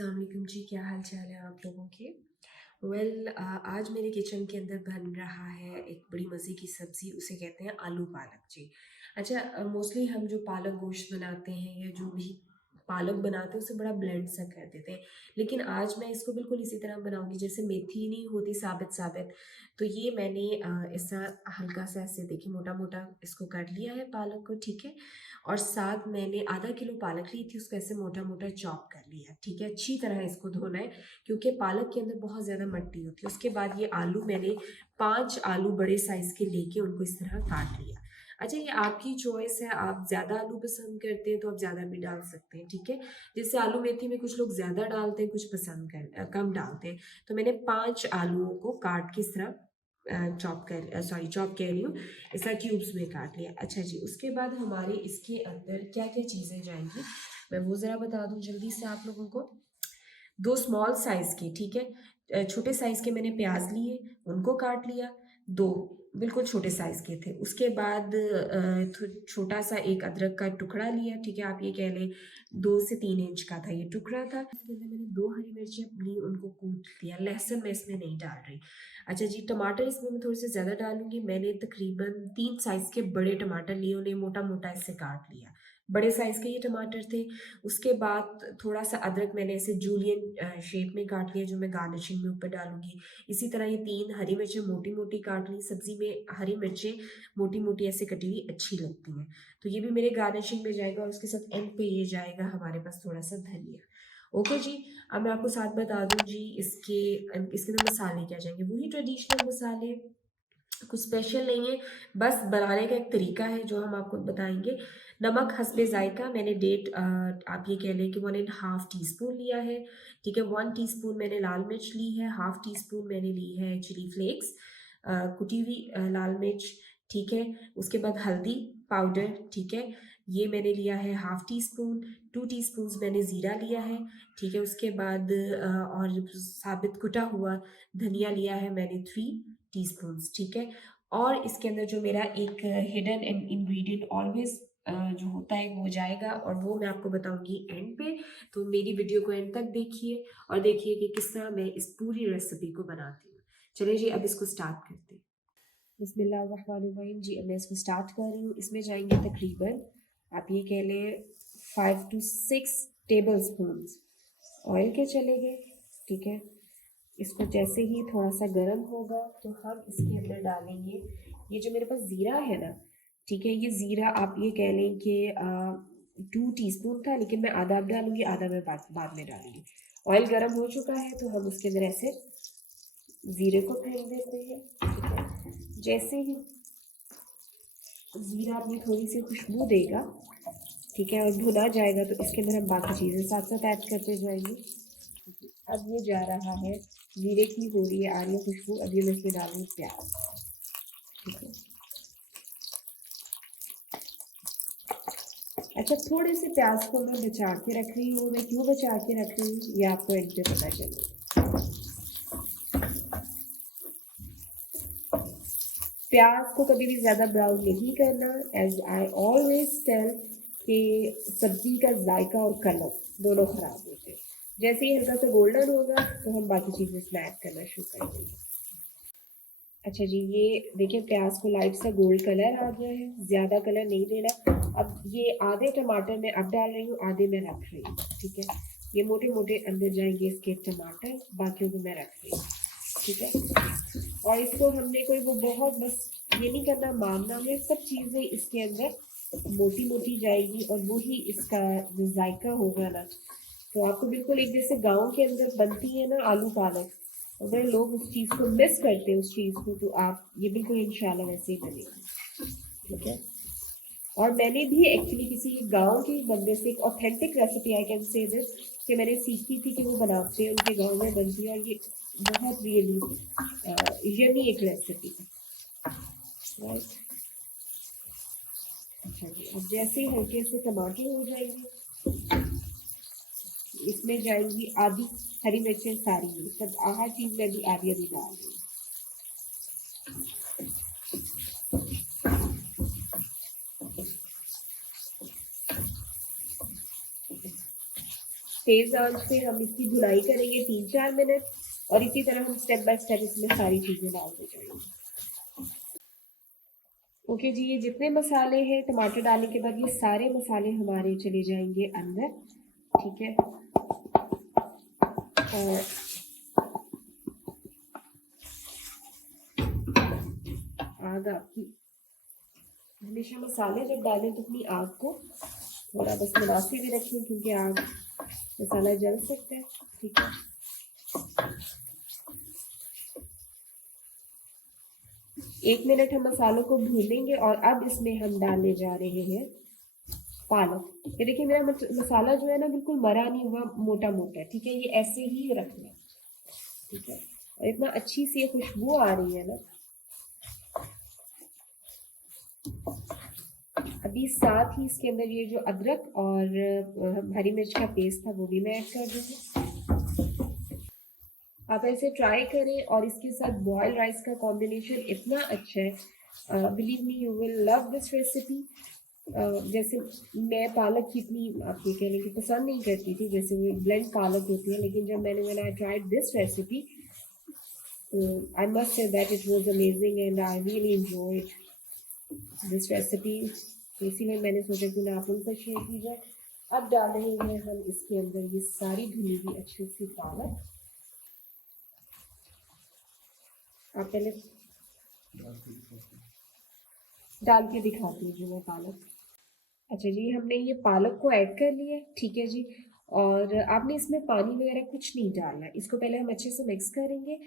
अस्सलाम वालेकुम जी, क्या हाल चाल है आप लोगों के। आज मेरे किचन के अंदर बन रहा है एक बड़ी मज़े की सब्ज़ी, उसे कहते हैं आलू पालक जी। अच्छा, मोस्टली हम जो पालक गोश्त बनाते हैं या जो भी पालक बनाते हैं उसे बड़ा ब्लेंड सा कर देते हैं, लेकिन आज मैं इसको बिल्कुल इसी तरह बनाऊंगी जैसे मेथी नहीं होती साबित साबित। तो ये मैंने ऐसा हल्का सा ऐसे देखिए मोटा मोटा इसको काट लिया है पालक को, ठीक है। और साथ मैंने आधा किलो पालक ली थी, उसको ऐसे मोटा मोटा चॉप कर लिया, ठीक है। अच्छी तरह इसको धोना है क्योंकि पालक के अंदर बहुत ज़्यादा मिट्टी होती है। उसके बाद ये आलू मैंने 5 आलू बड़े साइज़ के लेके उनको इस तरह काट लिया। अच्छा, ये आपकी चॉइस है, आप ज़्यादा आलू पसंद करते हैं तो आप ज़्यादा भी डाल सकते हैं, ठीक है। जैसे आलू मेथी में कुछ लोग ज़्यादा डालते हैं, कुछ कम डालते हैं। तो मैंने 5 आलूओं को काट के इस तरह चॉप कह रही हूँ, ऐसा क्यूब्स में काट लिया। अच्छा जी, उसके बाद हमारे इसके अंदर क्या क्या चीज़ें जाएंगी मैं वो ज़रा बता दूँ जल्दी से आप लोगों को। 2 स्मॉल साइज़ के, ठीक है। छोटे साइज़ के मैंने प्याज लिए, उनको काट लिया। 2 बिल्कुल छोटे साइज़ के थे। उसके बाद छोटा सा एक अदरक का टुकड़ा लिया, ठीक है। आप ये कह लें 2 से 3 इंच का था ये टुकड़ा था। इसके अंदर मैंने 2 हरी मिर्चें ली, उनको कूट लिया। लहसुन मैं इसमें नहीं डाल रही। अच्छा जी, टमाटर इसमें मैं थोड़े से ज़्यादा डालूंगी। मैंने तकरीबन 3 साइज़ के बड़े टमाटर लिए, उन्हें मोटा मोटा इससे काट लिया। बड़े साइज़ के ये टमाटर थे। उसके बाद थोड़ा सा अदरक मैंने ऐसे जूलियन शेप में काट लिया, जो मैं गार्निशिंग में ऊपर डालूंगी। इसी तरह ये 3 हरी मिर्चें मोटी मोटी काट ली। सब्जी में हरी मिर्चें मोटी मोटी ऐसे कटी हुई अच्छी लगती हैं, तो ये भी मेरे गार्निशिंग में जाएगा। और उसके साथ एंड पे ये जाएगा हमारे पास थोड़ा सा धनिया। ओके जी। अब मैं आपको साथ बता दूं जी, इसके इसके अंदर मसाले क्या जाएंगे, वही ट्रेडिशनल मसाले, कुछ स्पेशल नहीं है, बस बनाने का एक तरीका है जो हम आपको बताएंगे। नमक हस्बे जायका मैंने आप ये कह लें कि 1.5 टीस्पून लिया है, ठीक है। 1 टीस्पून मैंने लाल मिर्च ली है, हाफ टी स्पून मैंने ली है चिली फ्लेक्स, कुटी हुई लाल मिर्च, ठीक है। उसके बाद हल्दी पाउडर, ठीक है, ये मैंने लिया है हाफ टी स्पून। 2 टीस्पून मैंने ज़ीरा लिया है, ठीक है। उसके बाद और साबित कुटा हुआ धनिया लिया है मैंने 3 टीस्पून्स, ठीक है। और इसके अंदर जो मेरा एक हिडन इंग्रेडिएंट ऑलवेज जो होता है वो जाएगा, और वो मैं आपको बताऊंगी एंड पे। तो मेरी वीडियो को एंड तक देखिए और देखिए कि किस तरह मैं इस पूरी रेसिपी को बनाती हूँ। चलिए जी, अब इसको स्टार्ट करते हैं। बिस्मिल्लाहिर्रहमानिर्रहीम जी, अब मैं इसको स्टार्ट कर रही हूँ। इसमें जाएंगे तकरीबन आप ये कह लें 5 to 6 टेबल स्पून ऑयल के चले गए, ठीक है। इसको जैसे ही थोड़ा सा गर्म होगा तो हम इसके अंदर डालेंगे ये जो मेरे पास ज़ीरा है ना, ठीक है। ये ज़ीरा आप ये कह लें कि 2 टीस्पून था, लेकिन मैं आधा अब डालूंगी, आधा मैं बाद में डालूंगी। ऑयल गर्म हो चुका है तो हम उसके अंदर ऐसे ज़ीरे को फेंक देते हैं, ठीक है। जैसे ही ज़ीरा अपनी थोड़ी सी खुशबू देगा, ठीक है, और भुना जाएगा, तो इसके अंदर हम बाकी चीज़ें साथ साथ ऐड करते जाएंगे। अब ये जा रहा है, जीरे की हो रही है आ रही है खुशबू। अब ये मैं इसमें डालूंगी प्याज, ठीक है। अच्छा, थोड़े से प्याज को मैं बचा के रख रही हूँ। मैं क्यों बचा के रख रही हूँ ये आपको एंड पे पता चलेगा। प्याज को कभी भी ज़्यादा ब्राउन नहीं करना, एज आई ऑलवेज टेल कि सब्जी का जायका और कलर दोनों खराब होते हैं। जैसे ही हल्का सा गोल्डन होगा तो हम बाकी चीज़ें इसमें ऐड करना शुरू कर देंगे। अच्छा जी, ये देखिए प्याज को लाइट सा गोल्ड कलर आ गया है, ज़्यादा कलर नहीं देना। अब ये आधे टमाटर मैं अब डाल रही हूँ, आधे मैं रख रही हूँ, ठीक है। ये मोटे मोटे अंदर जाएंगे इसके टमाटर, बाकियों को मैं रख रही हूँ, ठीक है। और इसको हमने कोई वो बहुत बस ये नहीं करना, मानना है सब चीज़ें इसके अंदर मोटी मोटी जाएगी, और वही इसका जो जायका होगा ना, तो आपको बिल्कुल एक जैसे गाँव के अंदर बनती है ना आलू पालक, अगर लोग उस चीज़ को मिस करते हैं उस चीज़ को, तो आप ये बिल्कुल इंशाल्लाह वैसे ही बनेगा, ठीक है। और मैंने भी एक्चुअली किसी गांव के बंदे से एक authentic recipe I can say this कि मैंने सीखी थी कि वो बनाते हैं, उनके गांव में बनती है, और ये बहुत रियली यमी एक रेसिपी है, राइट। अच्छा जी, अब जैसे ही हल्के से टमाटर हो जाएंगे, इसमें जाएंगी आधी हरी मिर्चें सारी, सब हर चीज़ में भी आधी आधी डाल दूँगी। तेज़ आंच पे हम इसकी भुनाई करेंगे 3-4 मिनट, और इसी तरह हम स्टेप बाय स्टेप इसमें सारी चीज़ें डालते जाएंगे। ओके जी, ये जितने मसाले हैं टमाटर डालने के बाद ये सारे मसाले हमारे चले जाएंगे अंदर, ठीक है। और आग आपकी हमेशा मसाले जब डालें तो अपनी आग को थोड़ा बस मुनासिब ही रखें, क्योंकि आग मसाला जल सकता है, ठीक है। 1 मिनट हम मसालों को भूनेंगे और अब इसमें हम डालने जा रहे हैं पालक। ये देखिए मेरा मसाला जो है ना बिल्कुल मरा नहीं हुआ, मोटा मोटा, ठीक है। ये ऐसे ही रखना, ठीक है। और इतना अच्छी सी खुशबू आ रही है ना। अभी साथ ही इसके अंदर ये जो अदरक और हरी मिर्च का पेस्ट था वो भी मैं ऐड कर दूँगी। आप ऐसे ट्राई करें, और इसके साथ बॉयल राइस का कॉम्बिनेशन इतना अच्छा है, believe me you will love this recipe. जैसे मैं पालक की इतनी आप ये कह लें कि पसंद नहीं करती थी, जैसे वो ब्लेंड पालक होती है, लेकिन जब मैंने I tried this recipe, I must say that it was amazing and I really enjoyed this recipe. इसीलिए मैंने सोचा कि मैं आप लोगों से शेयर की जाए। अब डाल रहे हैं हम इसके अंदर ये सारी धुली हुई अच्छी सी पालक। आप पहले डाल के दिखाती हूँ जो मैं पालक। अच्छा जी, हमने ये पालक को ऐड कर लिया है, ठीक है जी। और आपने इसमें पानी वगैरह कुछ नहीं डालना है, इसको पहले हम अच्छे से मिक्स करेंगे,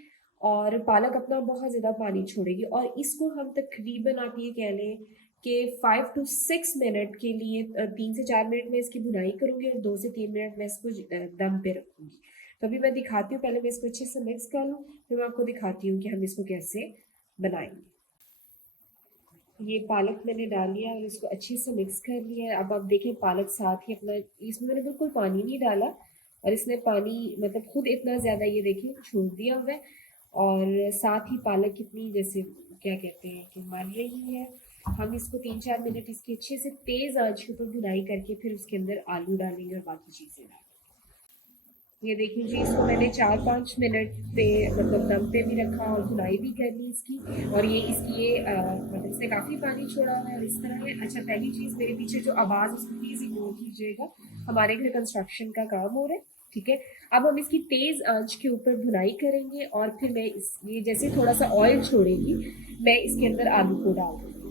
और पालक अपना बहुत ज़्यादा पानी छोड़ेगी, और इसको हम तकरीबन आप ये कह लें कि 5 to 6 मिनट के लिए 3 से 4 मिनट में इसकी भुनाई करूँगी, और 2 से 3 मिनट में इसको दम पे रखूँगी। तो अभी मैं दिखाती हूँ, पहले मैं इसको अच्छे से मिक्स कर लूँ, फिर मैं आपको दिखाती हूँ कि हम इसको कैसे बनाएंगे। ये पालक मैंने डाल लिया और इसको अच्छे से मिक्स कर लिया है। अब आप देखें पालक साथ ही अपना, इसमें मैंने बिल्कुल पानी नहीं डाला, और इसने पानी मतलब खुद इतना ज़्यादा ये देखिए छोड़ दिया हुआ है, और साथ ही पालक कितनी जैसे क्या कहते हैं कि मर रही है। हम इसको 3-4 मिनट इसकी अच्छे से तेज़ आंच के ऊपर भुनाई करके फिर उसके अंदर आलू डालेंगे और बाकी चीज़ें डालेंगे। ये देखिए जी, इसको मैंने 4-5 मिनट पे मतलब दम पे भी रखा और धुलाई भी कर ली इसकी, और ये इसकी ये मतलब इसने काफ़ी पानी छोड़ा हुआ है और इस तरह है। अच्छा, पहली चीज़ मेरे पीछे जो आवाज़ उसको प्लीज़ इग्नोर कीजिएगा, हमारे घर कंस्ट्रक्शन का काम हो रहा है, ठीक है। अब हम इसकी तेज़ आंच के ऊपर भुनाई करेंगे, और फिर मैं ये जैसे थोड़ा सा ऑयल छोड़ेगी, मैं इसके अंदर आलू को डाल दूँगी।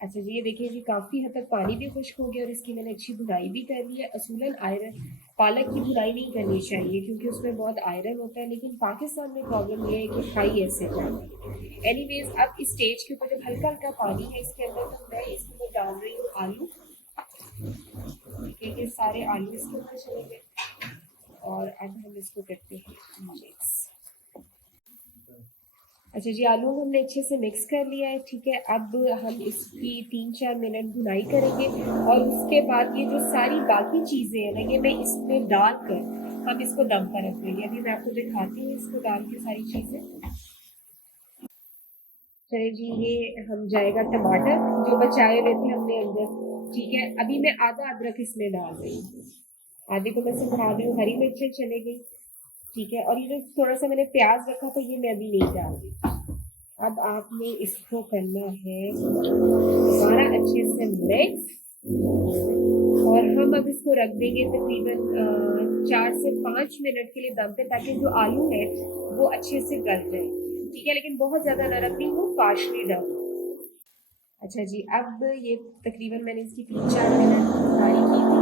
अच्छा जी, ये देखिए जी काफ़ी हद तक पानी भी खुश्क हो गया और इसकी मैंने अच्छी भुनाई भी कर ली है। असूलन आयरन पालक की भुनाई नहीं करनी चाहिए क्योंकि उसमें बहुत आयरन होता है, लेकिन पाकिस्तान में प्रॉब्लम ये है कि हाई एसिड आती है। एनीवेज, अब इस स्टेज के ऊपर जब हल्का हल्का पानी है इसके अंदर, तो मैं इसके अंदर डाल रही हूँ आलू। ठीक है, सारे आलू इसके ऊपर चले गए, और अब हम इसको करते हैं मिक्स। अच्छा जी, आलू हमने अच्छे से मिक्स कर लिया है, ठीक है। अब हम इसकी 3-4 मिनट भुनाई करेंगे, और उसके बाद ये जो सारी बाकी चीज़ें हैं ना, ये मैं इसमें डाल कर हम इसको दम पर रख देंगे। अभी मैं आपको दिखाती हूँ इसको डाल के सारी चीज़ें। चलिए जी, ये हम जाएगा टमाटर जो बचाए हुए थे हमने अंदर, ठीक है। अभी मैं आधा अदरक इसमें डाल रही हूँ, आधे को मैं सिखा रही हूँ, हरी मिर्चें चले गई, ठीक है। और ये जो थोड़ा सा मैंने प्याज रखा था ये मैं अभी नहीं डाल रही। अब आपने इसको करना है दोबारा अच्छे से मिक्स, और हम अब इसको रख देंगे तकरीबन 4 से 5 मिनट के लिए दम पे, ताकि जो आलू है वो अच्छे से गल जाए, ठीक है। लेकिन बहुत ज़्यादा नरम नहीं हो, पार्शली डन। अच्छा जी, अब ये तकरीबन मैंने इसकी 3-4 मिनट फ्राई की थी,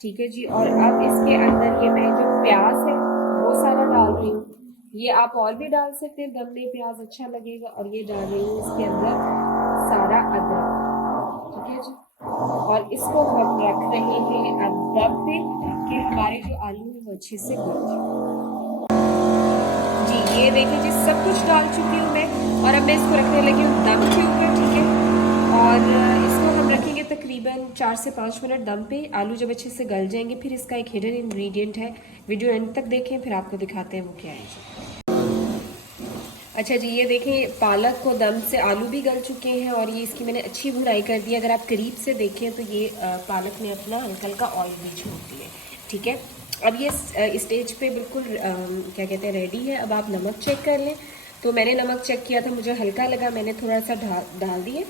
ठीक है जी। और अब इसके अंदर ये मैं जो प्याज है वो सारा डाल रही हूँ। ये आप और भी डाल सकते हैं, दम में प्याज अच्छा लगेगा। और ये डाल रही हूँ इसके अंदर सारा अदरक, ठीक है जी। और इसको हम रख रहे हैं अब दम पे कि हमारे जो आलू हैं वो अच्छे से गल जाए। जी, ये देखिए जी, सब कुछ डाल चुकी हूँ मैं, और अब मैं इसको रखने लगी हूँ दम के ऊपर, ठीक है। और इसको हम रखेंगे तकरीबन 4 से 5 मिनट दम पे। आलू जब अच्छे से गल जाएंगे, फिर इसका एक हिडन इंग्रेडिएंट है, वीडियो एंड तक देखें, फिर आपको दिखाते हैं वो क्या है। अच्छा जी, ये देखें पालक को दम से आलू भी गल चुके हैं और ये इसकी मैंने अच्छी भुनाई कर दी है। अगर आप करीब से देखें तो ये पालक ने अपना हल्का हल्का ऑयल भी छोड़ दिया है। ठीक है, अब ये स्टेज पे बिल्कुल क्या कहते हैं रेडी है। अब आप नमक चेक कर लें। तो मैंने नमक चेक किया था, मुझे हल्का लगा, मैंने थोड़ा सा डाल दिए।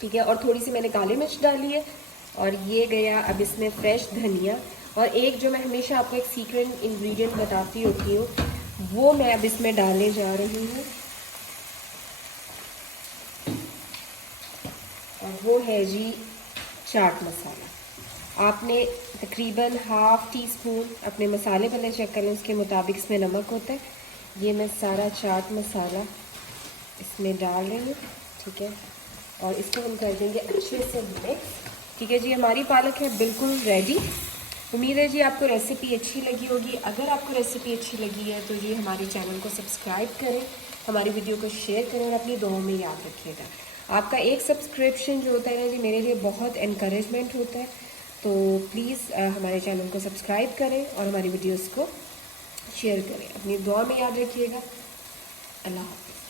ठीक है, और थोड़ी सी मैंने काली मिर्च डाली है और ये गया अब इसमें फ्रेश धनिया। और एक जो मैं हमेशा आपको एक सीक्रेट इंग्रेडिएंट बताती होती हूँ, वो मैं अब इसमें डालने जा रही हूँ और वो है जी चाट मसाला। आपने तकरीबन हाफ़ टी स्पून अपने मसाले पहले चेक कर लें, उसके मुताबिक इसमें नमक होता है। ये मैं सारा चाट मसाला इसमें डाल रही हूँ। ठीक है, और इसको हम कर देंगे अच्छे से मिक्स। ठीक है जी, हमारी पालक है बिल्कुल रेडी। उम्मीद है जी आपको रेसिपी अच्छी लगी होगी। अगर आपको रेसिपी अच्छी लगी है तो जी हमारे चैनल को सब्सक्राइब करें, हमारी वीडियो को शेयर करें और अपनी दुआओं में याद रखिएगा। आपका एक सब्सक्रिप्शन जो होता है ना जी, मेरे लिए बहुत इनकरेजमेंट होता है। तो प्लीज़ हमारे चैनल को सब्सक्राइब करें और हमारी वीडियोज़ को शेयर करें। अपनी दुआ में याद रखिएगा। अल्लाह हाफ़िज़।